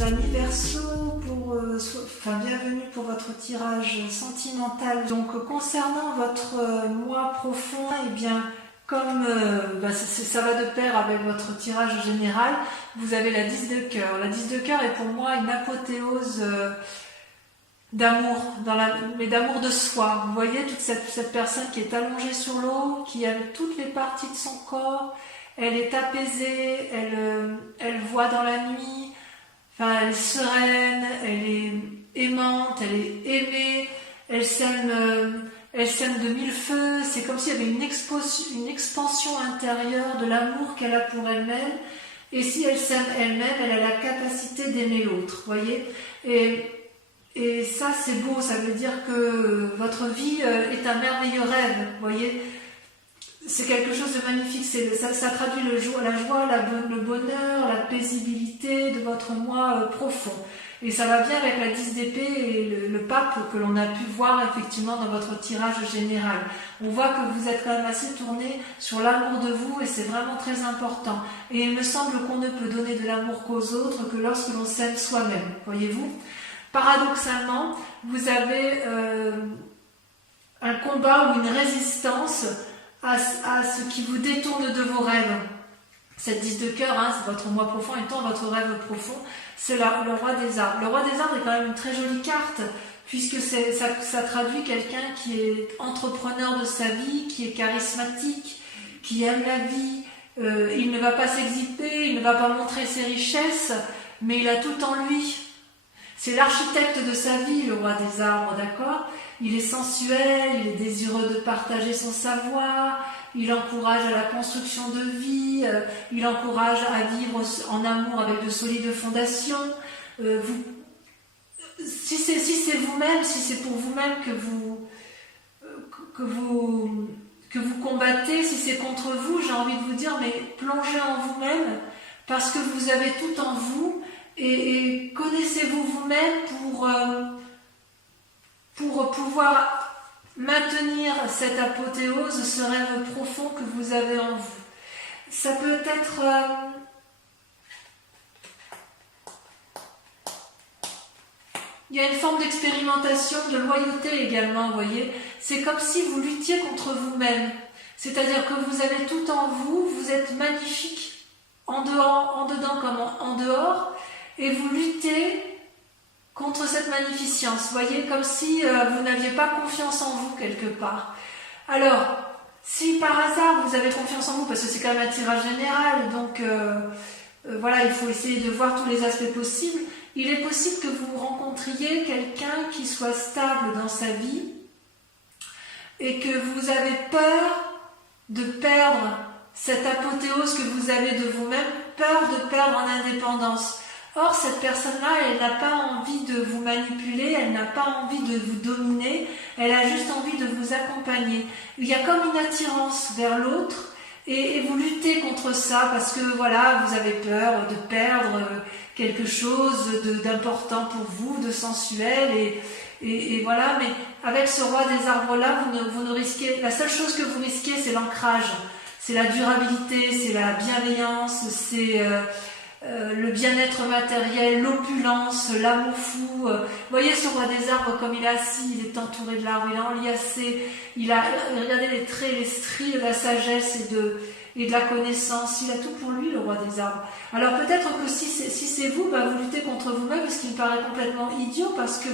mes amis Verseau, bienvenue pour votre tirage sentimental. Donc concernant votre moi profond, eh bien comme ça va de pair avec votre tirage général, vous avez la 10 de cœur. La 10 de cœur est pour moi une apothéose d'amour, mais d'amour de soi. Vous voyez toute cette personne qui est allongée sur l'eau, qui aime toutes les parties de son corps, elle est apaisée, elle voit dans la nuit, elle est sereine, elle est aimante, elle est aimée, elle s'aime de mille feux. C'est comme s'il y avait une expansion intérieure de l'amour qu'elle a pour elle-même. Et si elle s'aime elle-même, elle a la capacité d'aimer l'autre, voyez. Et ça, c'est beau, ça veut dire que votre vie est un merveilleux rêve, voyez. C'est quelque chose de magnifique, ça traduit la joie, le bonheur, la paisibilité de votre moi profond. Et ça va bien avec la 10 d'épée et le pape que l'on a pu voir effectivement dans votre tirage général. On voit que vous êtes quand même assez tourné sur l'amour de vous et c'est vraiment très important. Et il me semble qu'on ne peut donner de l'amour qu'aux autres que lorsque l'on s'aime soi-même, voyez-vous. Paradoxalement, vous avez un combat ou une résistance à ce qui vous détourne de vos rêves. Cette 10 de cœur, c'est votre moi profond étant votre rêve profond, c'est le roi des arbres. Le roi des arbres est quand même une très jolie carte, puisque ça traduit quelqu'un qui est entrepreneur de sa vie, qui est charismatique, qui aime la vie. Il ne va pas s'exhiber, il ne va pas montrer ses richesses, mais il a tout en lui. C'est l'architecte de sa vie, le roi des arbres, d'accord ? Il est sensuel, il est désireux de partager son savoir, il encourage à la construction de vie, il encourage à vivre en amour avec de solides fondations. Si c'est vous-même, si c'est pour vous-même que vous combattez, si c'est contre vous, j'ai envie de vous dire, mais plongez en vous-même, parce que vous avez tout en vous, et connaissez-vous vous-même pour pouvoir maintenir cette apothéose, ce rêve profond que vous avez en vous. Ça peut être... il y a une forme d'expérimentation, de loyauté également, vous voyez. C'est comme si vous luttiez contre vous-même. C'est-à-dire que vous avez tout en vous, vous êtes magnifique en dedans comme en dehors, et vous luttez contre cette magnificence, vous voyez, comme si vous n'aviez pas confiance en vous quelque part. Alors, si par hasard vous avez confiance en vous, parce que c'est quand même un tirage général, donc voilà, il faut essayer de voir tous les aspects possibles, il est possible que vous rencontriez quelqu'un qui soit stable dans sa vie et que vous avez peur de perdre cette apothéose que vous avez de vous-même, peur de perdre en indépendance. Or, cette personne-là, elle n'a pas envie de vous manipuler, elle n'a pas envie de vous dominer, elle a juste envie de vous accompagner. Il y a comme une attirance vers l'autre et vous luttez contre ça parce que voilà, vous avez peur de perdre quelque chose d'important pour vous, de sensuel et voilà. Mais avec ce roi des arbres-là, vous ne risquez... La seule chose que vous risquez, c'est l'ancrage, c'est la durabilité, c'est la bienveillance, c'est... le bien-être matériel, l'opulence, l'amour fou. Vous voyez ce roi des arbres comme il est assis, il est entouré de l'arbre, il est enliassé, regardez les traits, les stries de la sagesse et de la connaissance, il a tout pour lui le roi des arbres. Alors peut-être que si c'est vous, vous luttez contre vous-même, ce qui me paraît complètement idiot parce que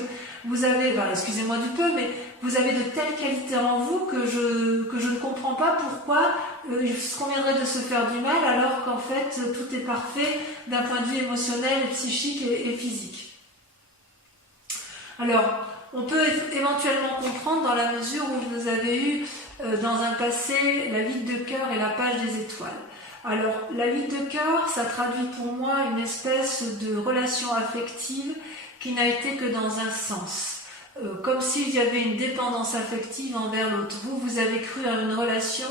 vous avez, excusez-moi du peu, mais vous avez de telles qualités en vous que je ne comprends pas pourquoi il se conviendrait de se faire du mal alors qu'en fait tout est parfait d'un point de vue émotionnel, psychique et physique. Alors, on peut éventuellement comprendre dans la mesure où vous avez eu dans un passé la 8 de cœur et la page des étoiles. Alors, la 8 de cœur, ça traduit pour moi une espèce de relation affective qui n'a été que dans un sens. Comme s'il y avait une dépendance affective envers l'autre. Vous avez cru à une relation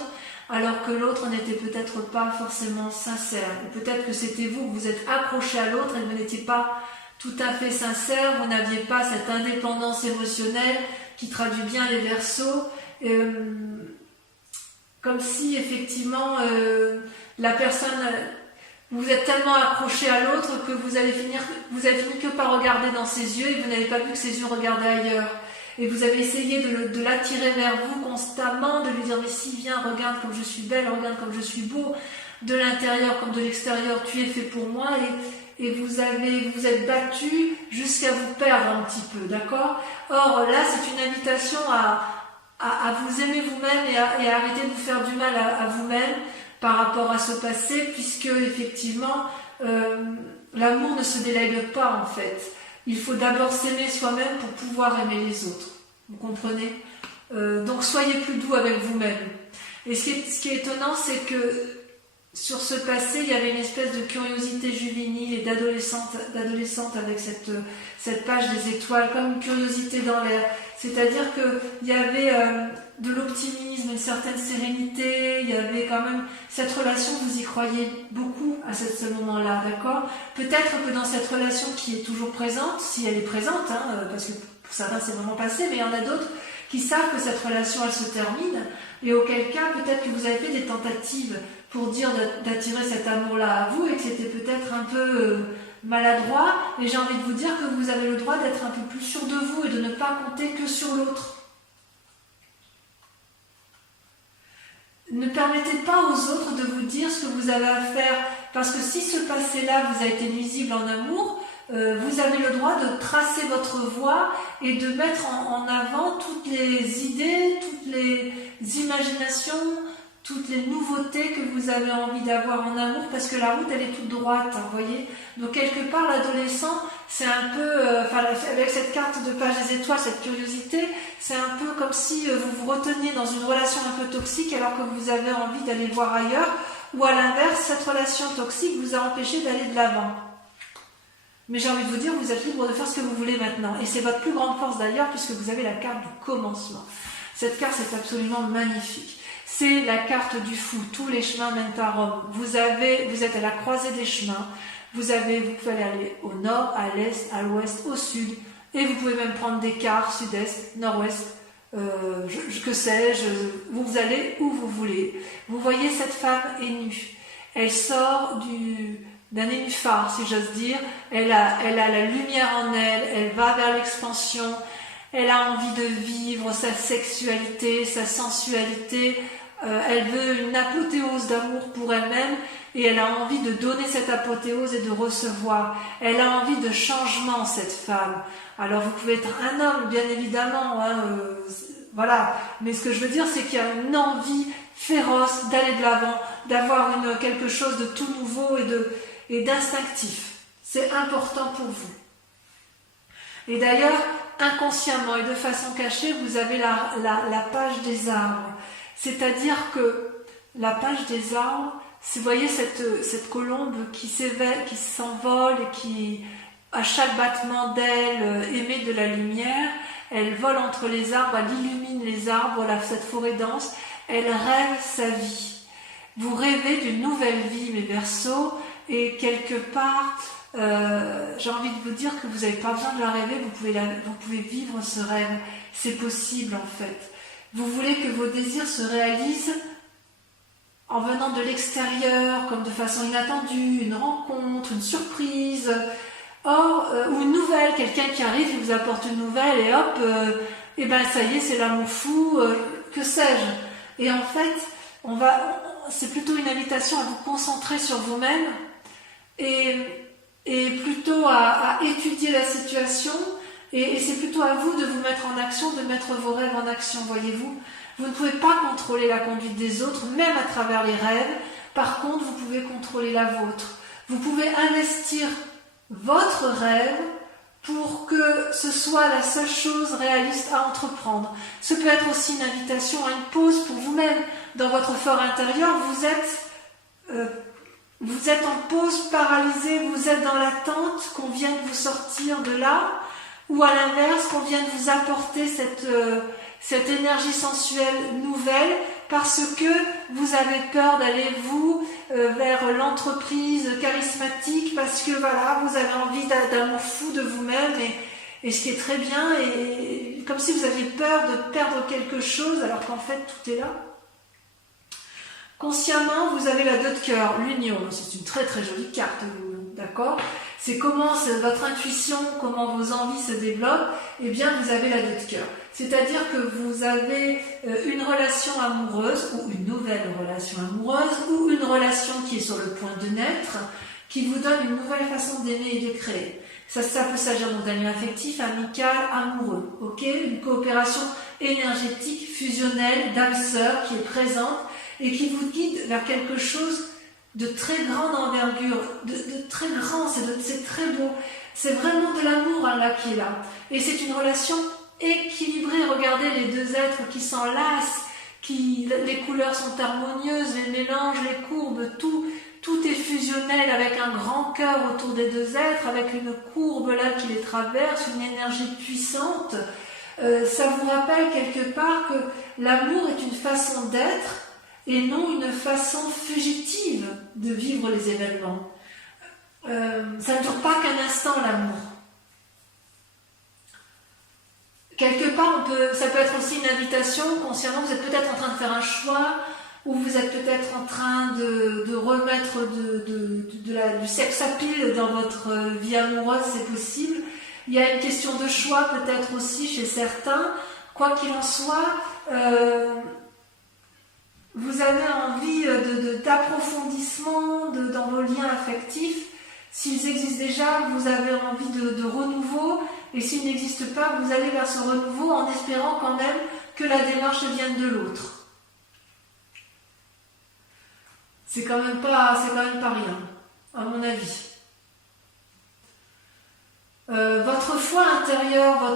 alors que l'autre n'était peut-être pas forcément sincère. Et peut-être que c'était vous êtes accroché à l'autre et vous n'étiez pas tout à fait sincère, vous n'aviez pas cette indépendance émotionnelle qui traduit bien les Verseaux. Comme si effectivement la personne... vous êtes tellement accroché à l'autre que vous avez fini que par regarder dans ses yeux et vous n'avez pas vu que ses yeux regardaient ailleurs. Et vous avez essayé de l'attirer vers vous constamment, de lui dire mais si viens, regarde comme je suis belle, regarde comme je suis beau, de l'intérieur comme de l'extérieur, tu es fait pour moi et vous êtes battu jusqu'à vous perdre un petit peu, d'accord? Or là c'est une invitation à vous aimer vous-même et à arrêter de vous faire du mal à vous-même par rapport à ce passé, puisque effectivement l'amour ne se délègue pas en fait. Il faut d'abord s'aimer soi-même pour pouvoir aimer les autres. Vous comprenez? Donc soyez plus doux avec vous-même. Et ce qui est étonnant, c'est que sur ce passé, il y avait une espèce de curiosité juvénile et d'adolescente avec cette page des étoiles, comme une curiosité dans l'air. C'est-à-dire qu'il y avait de l'optimisme, une certaine sérénité, il y avait quand même cette relation, vous y croyez beaucoup à ce moment-là, d'accord? Peut-être que dans cette relation qui est toujours présente, si elle est présente, parce que pour certains c'est vraiment passé, mais il y en a d'autres qui savent que cette relation elle se termine, et auquel cas peut-être que vous avez fait des tentatives pour dire d'attirer cet amour-là à vous, et que c'était peut-être un peu maladroit, et j'ai envie de vous dire que vous avez le droit d'être un peu plus sûr de vous et de ne pas compter que sur l'autre. Ne permettez pas aux autres de vous dire ce que vous avez à faire, parce que si ce passé-là vous a été nuisible en amour, vous avez le droit de tracer votre voie et de mettre en avant toutes les idées, toutes les imaginations, toutes les nouveautés que vous avez envie d'avoir en amour, parce que la route elle est toute droite, vous voyez. Donc quelque part l'adolescent c'est un peu, avec cette carte de page des étoiles, cette curiosité, c'est un peu comme si vous vous reteniez dans une relation un peu toxique alors que vous avez envie d'aller voir ailleurs, ou à l'inverse, cette relation toxique vous a empêché d'aller de l'avant. Mais j'ai envie de vous dire, vous êtes libre de faire ce que vous voulez maintenant, et c'est votre plus grande force d'ailleurs, puisque vous avez la carte du commencement. Cette carte c'est absolument magnifique. C'est la carte du fou, tous les chemins mènent à Rome. Vous êtes à la croisée des chemins, vous pouvez aller au nord, à l'est, à l'ouest, au sud, et vous pouvez même prendre des quarts, sud-est, nord-ouest, que sais-je, vous allez où vous voulez. Vous voyez cette femme est nue, elle sort d'un nénuphar, si j'ose dire, elle a la lumière en elle, elle va vers l'expansion, elle a envie de vivre sa sexualité, sa sensualité, elle veut une apothéose d'amour pour elle-même et elle a envie de donner cette apothéose et de recevoir. Elle a envie de changement, cette femme. Alors vous pouvez être un homme, bien évidemment, voilà. Mais ce que je veux dire, c'est qu'il y a une envie féroce d'aller de l'avant, d'avoir quelque chose de tout nouveau et d'instinctif. C'est important pour vous. Et d'ailleurs, inconsciemment et de façon cachée, vous avez la page des arbres. C'est-à-dire que la page des arbres, vous voyez cette colombe qui s'envole et qui, à chaque battement d'aile, émet de la lumière, elle vole entre les arbres, elle illumine les arbres, cette forêt dense, elle rêve sa vie. Vous rêvez d'une nouvelle vie, mes Verseaux, et quelque part, j'ai envie de vous dire que vous n'avez pas besoin de la rêver, vous pouvez vivre ce rêve, c'est possible en fait. Vous voulez que vos désirs se réalisent en venant de l'extérieur, comme de façon inattendue, une rencontre, une surprise, ou une nouvelle, quelqu'un qui arrive, qui vous apporte une nouvelle, et hop, et ben ça y est, c'est l'amour fou, que sais-je. Et en fait, c'est plutôt une invitation à vous concentrer sur vous-même, et plutôt à étudier la situation, et c'est plutôt à vous de vous mettre en action, de mettre vos rêves en action, voyez-vous. Vous ne pouvez pas contrôler la conduite des autres, même à travers les rêves. Par contre, vous pouvez contrôler la vôtre. Vous pouvez investir votre rêve pour que ce soit la seule chose réaliste à entreprendre. Ce peut être aussi une invitation à une pause pour vous-même. Dans votre fort intérieur, vous êtes en pause, paralysé, vous êtes dans l'attente qu'on vienne vous sortir de là, ou à l'inverse, qu'on vienne vous apporter cette énergie sensuelle nouvelle, parce que vous avez peur d'aller vers l'entreprise charismatique, parce que voilà, vous avez envie d'amour fou de vous-même, et ce qui est très bien, et comme si vous aviez peur de perdre quelque chose, alors qu'en fait tout est là. Consciemment, vous avez la 2 de cœur, l'union. C'est une très très jolie carte, d'accord? C'est comment votre intuition, comment vos envies se développent. Eh bien, vous avez la 2 de cœur. C'est-à-dire que vous avez une relation amoureuse, ou une nouvelle relation amoureuse, ou une relation qui est sur le point de naître, qui vous donne une nouvelle façon d'aimer et de créer. Ça peut s'agir d'un lien affectif, amical, amoureux, ok? Une coopération énergétique, fusionnelle, d'âme sœur qui est présente et qui vous guide vers quelque chose de très grande envergure, de très grand, c'est très beau. C'est vraiment de l'amour là qui est là. Et c'est une relation équilibrée. Regardez les 2 êtres qui s'enlacent, les couleurs sont harmonieuses, les mélanges, les courbes, tout est fusionnel avec un grand cœur autour des 2 êtres, avec une courbe là qui les traverse, une énergie puissante. Ça vous rappelle quelque part que l'amour est une façon d'être et non une façon fugitive de vivre les événements. Ça ne dure pas qu'un instant, l'amour. Quelque part, ça peut être aussi une invitation, consciemment, vous êtes peut-être en train de faire un choix, ou vous êtes peut-être en train de remettre du sex appeal dans votre vie amoureuse, c'est possible. Il y a une question de choix peut-être aussi chez certains. Quoi qu'il en soit, vous avez envie d'approfondissement dans vos liens affectifs. S'ils existent déjà, vous avez envie de renouveau. Et s'ils n'existent pas, vous allez vers ce renouveau en espérant quand même que la démarche vienne de l'autre. C'est quand même pas rien, à mon avis. Votre foi intérieure,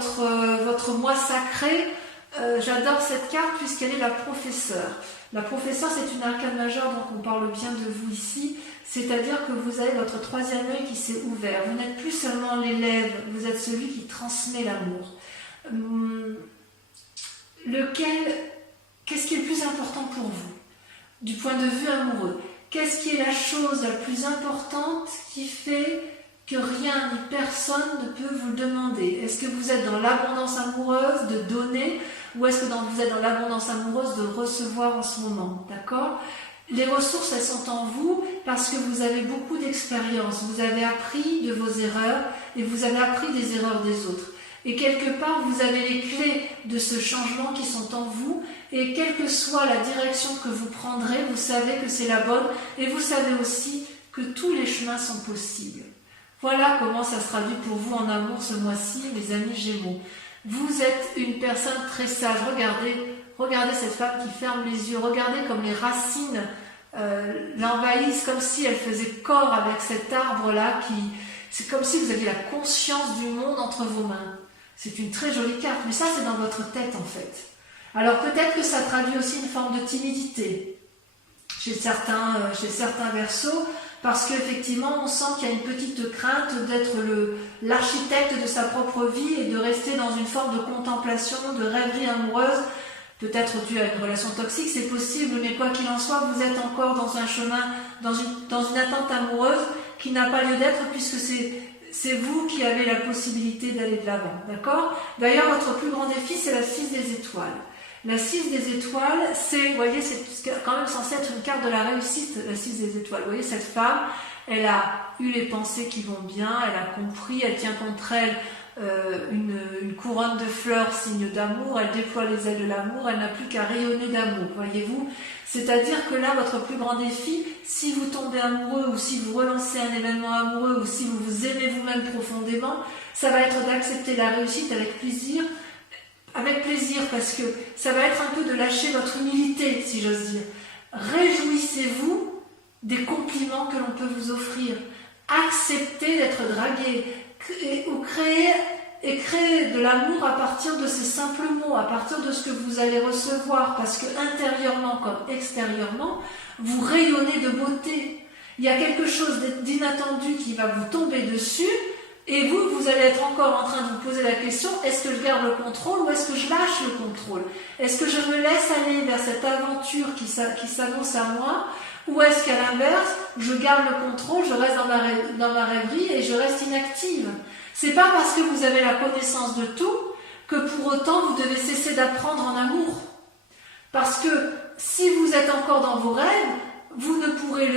votre moi sacré, j'adore cette carte puisqu'elle est la professeure. La professeure, c'est une arcane majeure, donc on parle bien de vous ici, c'est-à-dire que vous avez votre 3e œil qui s'est ouvert. Vous n'êtes plus seulement l'élève, vous êtes celui qui transmet l'amour. Qu'est-ce qui est le plus important pour vous, du point de vue amoureux? Qu'est-ce qui est la chose la plus importante qui fait que rien ni personne ne peut vous le demander? Est-ce que vous êtes dans l'abondance amoureuse de donner ou est-ce que vous êtes dans l'abondance amoureuse de recevoir en ce moment? D'accord? Les ressources, elles sont en vous parce que vous avez beaucoup d'expérience. Vous avez appris de vos erreurs et vous avez appris des erreurs des autres. Et quelque part, vous avez les clés de ce changement qui sont en vous. Et quelle que soit la direction que vous prendrez, vous savez que c'est la bonne. Et vous savez aussi que tous les chemins sont possibles. Voilà comment ça se traduit pour vous en amour ce mois-ci, les amis Gémeaux. Vous êtes une personne très sage. Regardez cette femme qui ferme les yeux. Regardez comme les racines l'envahissent, comme si elle faisait corps avec cet arbre-là. C'est comme si vous aviez la conscience du monde entre vos mains. C'est une très jolie carte, mais ça c'est dans votre tête en fait. Alors peut-être que ça traduit aussi une forme de timidité chez certains Verseaux, parce qu'effectivement on sent qu'il y a une petite crainte d'être l'architecte de sa propre vie et de rester dans une forme de contemplation, de rêverie amoureuse, peut-être dû à une relation toxique, c'est possible, mais quoi qu'il en soit, vous êtes encore dans un chemin, dans une attente amoureuse qui n'a pas lieu d'être puisque c'est vous qui avez la possibilité d'aller de l'avant, d'accord? D'ailleurs, votre plus grand défi, c'est la 6 des étoiles. La 6 des étoiles, vous voyez, c'est quand même censé être une carte de la réussite, la 6 des étoiles. Vous voyez, cette femme, elle a eu les pensées qui vont bien, elle a compris, elle tient contre elle une couronne de fleurs, signe d'amour, elle déploie les ailes de l'amour, elle n'a plus qu'à rayonner d'amour, voyez-vous? C'est-à-dire que là, votre plus grand défi, si vous tombez amoureux ou si vous relancez un événement amoureux ou si vous vous aimez vous-même profondément, ça va être d'accepter la réussite avec plaisir parce que ça va être un peu de lâcher votre humilité, si j'ose dire. Réjouissez-vous des compliments que l'on peut vous offrir. Acceptez d'être dragué ou créer de l'amour à partir de ces simples mots, à partir de ce que vous allez recevoir, parce que intérieurement comme extérieurement, vous rayonnez de beauté. Il y a quelque chose d'inattendu qui va vous tomber dessus, et vous allez être encore en train de vous poser la question, est-ce que je garde le contrôle ou est-ce que je lâche le contrôle? Est-ce que je me laisse aller vers cette aventure qui s'annonce à moi? Ou est-ce qu'à l'inverse, je garde le contrôle, je reste dans ma rêverie et je reste inactive? C'est pas parce que vous avez la connaissance de tout que pour autant vous devez cesser d'apprendre en amour. Parce que si vous êtes encore dans vos rêves, vous pouvez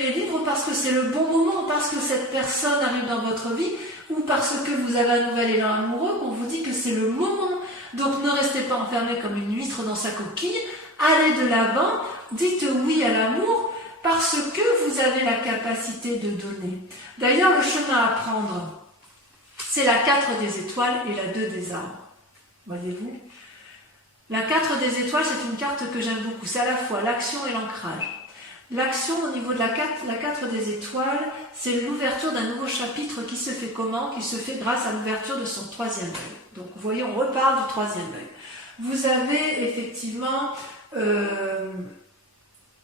les vivre parce que c'est le bon moment, parce que cette personne arrive dans votre vie, ou parce que vous avez un nouvel élan amoureux, qu'on vous dit que c'est le moment. Donc ne restez pas enfermé comme une huître dans sa coquille, allez de l'avant, dites oui à l'amour, parce que vous avez la capacité de donner. D'ailleurs, le chemin à prendre, c'est la 4 des étoiles et la 2 des arbres. Voyez-vous? La 4 des étoiles, c'est une carte que j'aime beaucoup. C'est à la fois l'action et l'ancrage. L'action au niveau de la 4 des étoiles, c'est l'ouverture d'un nouveau chapitre qui se fait comment? Qui se fait grâce à l'ouverture de son 3e œil. Donc vous voyez, on reparle du 3e œil. Vous avez effectivement...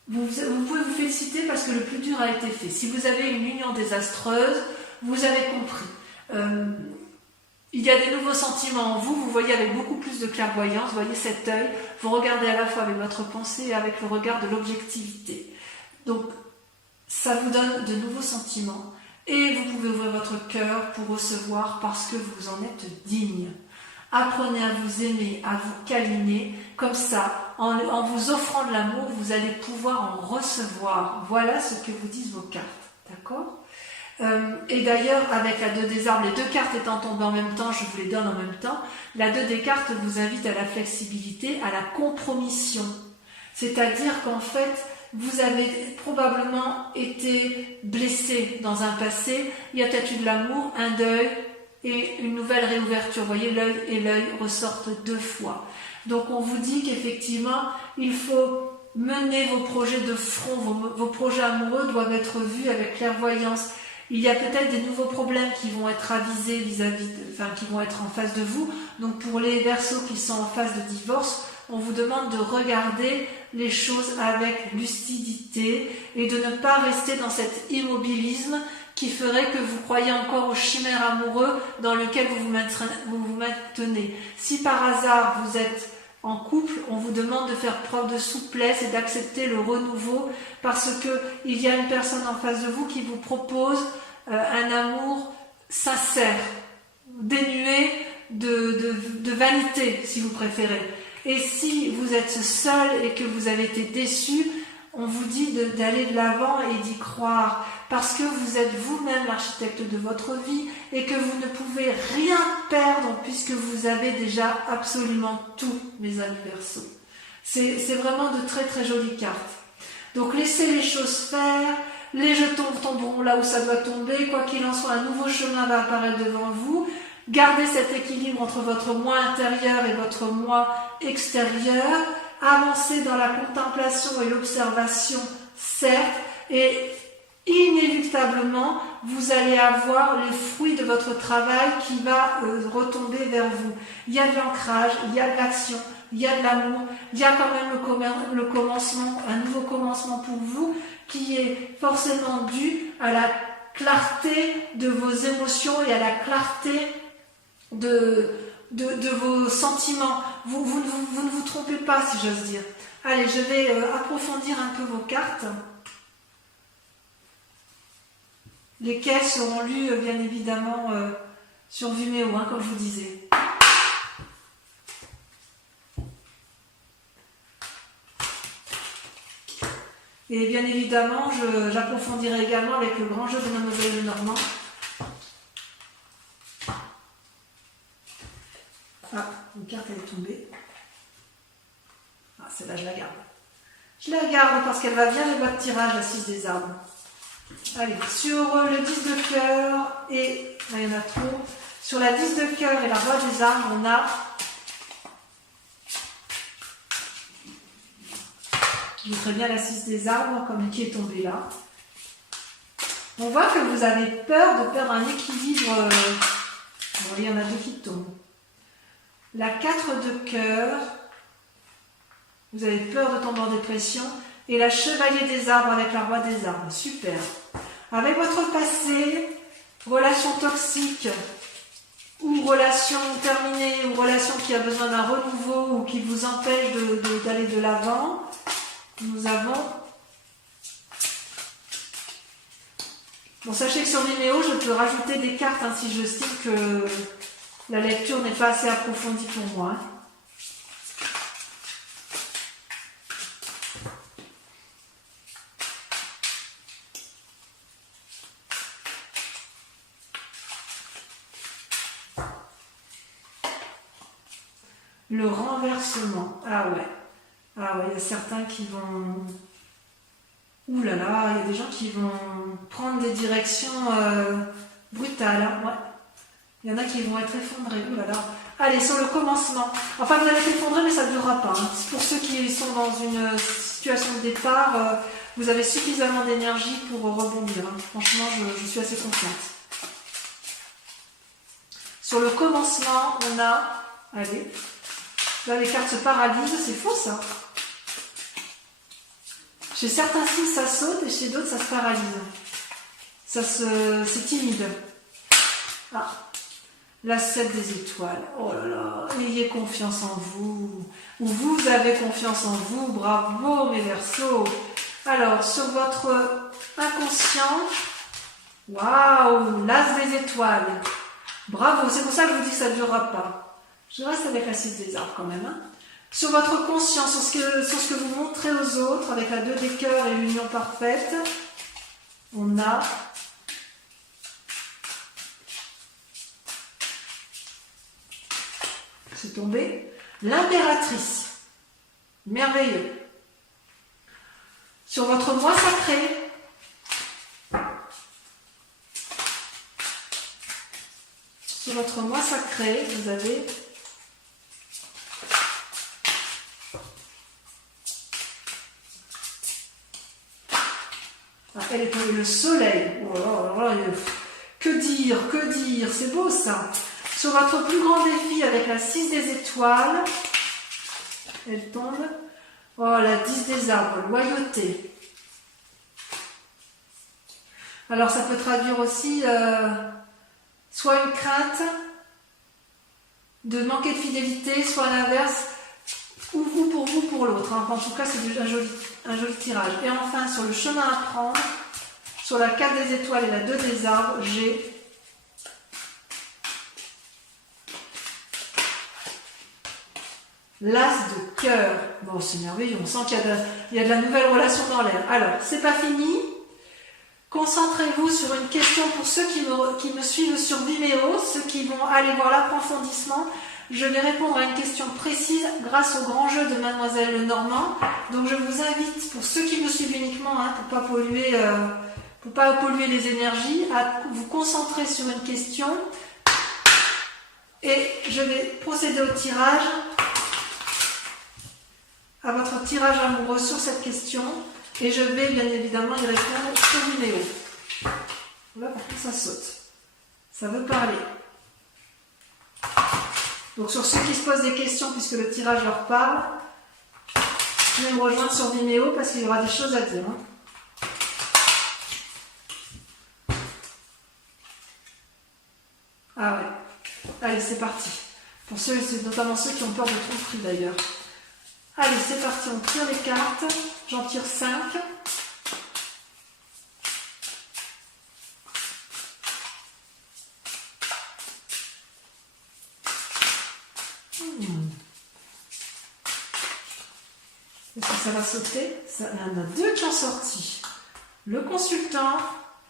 vous pouvez vous féliciter parce que le plus dur a été fait. Si vous avez une union désastreuse, vous avez compris. Il y a des nouveaux sentiments en vous, vous voyez avec beaucoup plus de clairvoyance, vous voyez cet œil, vous regardez à la fois avec votre pensée et avec le regard de l'objectivité. Donc, ça vous donne de nouveaux sentiments et vous pouvez ouvrir votre cœur pour recevoir parce que vous en êtes digne. Apprenez à vous aimer, à vous câliner, comme ça, en vous offrant de l'amour, vous allez pouvoir en recevoir. Voilà ce que vous disent vos cartes, d'accord ? Et d'ailleurs, avec la 2 des arbres, les 2 cartes étant tombées en même temps, je vous les donne en même temps, la 2 des cartes vous invite à la flexibilité, à la compromission. C'est-à-dire qu'en fait, vous avez probablement été blessé dans un passé, il y a peut-être eu de l'amour, un deuil et une nouvelle réouverture. Vous voyez, l'œil et l'œil ressortent 2 fois. Donc on vous dit qu'effectivement, il faut mener vos projets de front, vos projets amoureux doivent être vus avec clairvoyance. Il y a peut-être des nouveaux problèmes qui vont être avisés qui vont être en face de vous. Donc pour les Verseaux qui sont en phase de divorce, on vous demande de regarder les choses avec lucidité et de ne pas rester dans cet immobilisme qui ferait que vous croyez encore aux chimères amoureux dans lequel vous vous maintenez. Si par hasard vous êtes en couple, on vous demande de faire preuve de souplesse et d'accepter le renouveau parce qu'il y a une personne en face de vous qui vous propose un amour sincère, dénué de vanité, si vous préférez. Et si vous êtes seul et que vous avez été déçu, on vous dit d'aller de l'avant et d'y croire, parce que vous êtes vous-même l'architecte de votre vie et que vous ne pouvez rien perdre puisque vous avez déjà absolument tout, mes amis Verseaux. C'est vraiment de très très jolies cartes. Donc laissez les choses faire, les jetons tomberont là où ça doit tomber, quoi qu'il en soit, un nouveau chemin va apparaître devant vous. Gardez cet équilibre entre votre moi intérieur et votre moi extérieur. Avancez dans la contemplation et l'observation, certes, et inéluctablement, vous allez avoir les fruits de votre travail qui va retomber vers vous. Il y a de l'ancrage, il y a de l'action, il y a de l'amour, il y a quand même le commencement, un nouveau commencement pour vous qui est forcément dû à la clarté de vos émotions et à la clarté de vos sentiments. Vous ne vous trompez pas, si j'ose dire. Allez, je vais approfondir un peu vos cartes, lesquelles seront lues bien évidemment sur Vimeo, comme je vous disais. Et bien évidemment, j'approfondirai également avec le grand jeu de Mademoiselle Lenormand. Ah, une carte elle est tombée. Ah, celle-là, je la garde. Je la garde parce qu'elle va bien les boîtes de tirage, la 6 des arbres. Allez, sur le 10 de cœur et... Là, il y en a trop. Sur la 10 de cœur et la roi des arbres, on a... Je mettrai bien la 6 des arbres, comme qui est tombée là. On voit que vous avez peur de perdre un équilibre. Bon, il y en a 2 qui tombent. La 4 de cœur, vous avez peur de tomber en dépression. Et la chevalier des arbres avec la roi des arbres. Super. Avec votre passé, relation toxique, ou relation terminée, ou relation qui a besoin d'un renouveau, ou qui vous empêche d'aller de l'avant, nous avons... Bon, sachez que sur Vimeo, je peux rajouter des cartes si j'estime que la lecture n'est pas assez approfondie pour moi. Le renversement. Ah ouais. Ah ouais, il y a certains qui vont... Ouh là là, il y a des gens qui vont prendre des directions brutales. Hein, ouais. Il y en a qui vont être effondrés. Ouh là là. Allez, sur le commencement. Enfin, vous allez être effondrés, mais ça ne durera pas. Hein. Pour ceux qui sont dans une situation de départ, vous avez suffisamment d'énergie pour rebondir. Hein. Franchement, je suis assez confiante. Sur le commencement, on a... Allez. Là, les cartes se paralysent. C'est faux, ça. Chez certains signes, ça saute et chez d'autres, ça se paralyse. C'est timide. Ah. La 7 des étoiles. Oh là là. Ayez confiance en vous. Ou vous avez confiance en vous. Bravo, mes Verseaux. Alors, sur votre inconscient. Waouh. L'As des étoiles. Bravo. C'est pour ça que je vous dis que ça ne durera pas. Je reste avec la 6 des arbres quand même. Hein. Sur votre conscience, sur ce que vous montrez aux autres, avec la 2 des cœurs et l'union parfaite, on a c'est tombé l'impératrice. Merveilleux. Sur votre moi sacré, vous avez elle est tombée le soleil. Oh là là, que dire, c'est beau ça. Sur votre plus grand défi avec la 6 des étoiles, elle tombe. Oh, la 10 des arbres, loyauté. Alors ça peut traduire aussi soit une crainte de manquer de fidélité, soit l'inverse, ou vous pour l'autre. Hein. En tout cas, c'est un joli tirage. Et enfin, sur le chemin à prendre, sur la 4 des étoiles et la 2 des arbres, j'ai l'As de cœur. Bon, c'est merveilleux, on sent qu'il y a de la nouvelle relation dans l'air. Alors, c'est pas fini. Concentrez-vous sur une question pour ceux qui me suivent sur Vimeo, ceux qui vont aller voir l'approfondissement. Je vais répondre à une question précise grâce au grand jeu de Mademoiselle Lenormand. Donc, je vous invite, pour ceux qui me suivent uniquement, hein, pour pas polluer les énergies, à vous concentrer sur une question. Et je vais procéder au tirage, à votre tirage amoureux sur cette question. Et je vais bien évidemment y répondre sur Vimeo. Là, par contre, ça saute. Ça veut parler. Donc, sur ceux qui se posent des questions, puisque le tirage leur parle, vous pouvez me rejoindre sur Vimeo parce qu'il y aura des choses à dire. Hein. Ah ouais. Allez, c'est parti. Pour ceux, c'est notamment ceux qui ont peur de tromperie d'ailleurs. Allez, c'est parti, on tire les cartes. J'en tire 5. Est-ce que ça va sauter? Il y en a 2 qui ont sorti. Le consultant,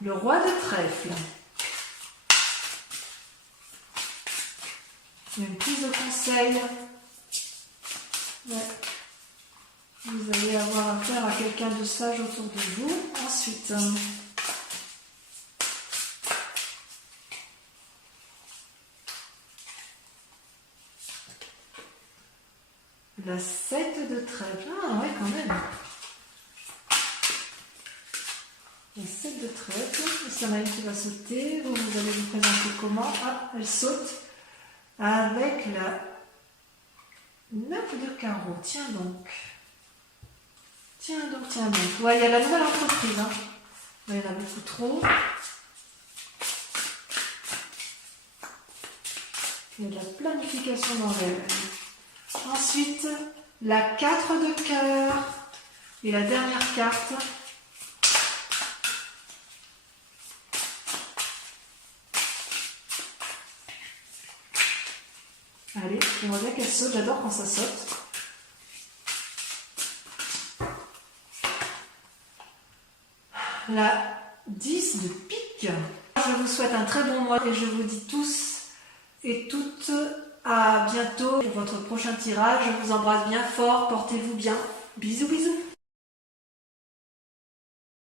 le roi de trèfle. Il y a une prise de conseil. Ouais. Vous allez avoir affaire à quelqu'un de sage autour de vous. Ensuite, la 7 de trèfle. Ah ouais, quand même. La 7 de trèfle. Il y en a une qui va sauter. Vous allez vous présenter comment? Ah, elle saute avec la 9 de carreau. Tiens donc. Tiens donc. Ouais, il y a la nouvelle entreprise. Hein. Ouais, il y en a beaucoup trop. Il y a de la planification dans l'air. Ensuite, la 4 de cœur. Et la dernière carte. Allez, j'aimerais bien qu'elle saute. J'adore quand ça saute. La 10 de pique. Je vous souhaite un très bon mois et je vous dis tous et toutes À bientôt pour votre prochain tirage. Je vous embrasse bien fort. Portez-vous bien. Bisous, bisous.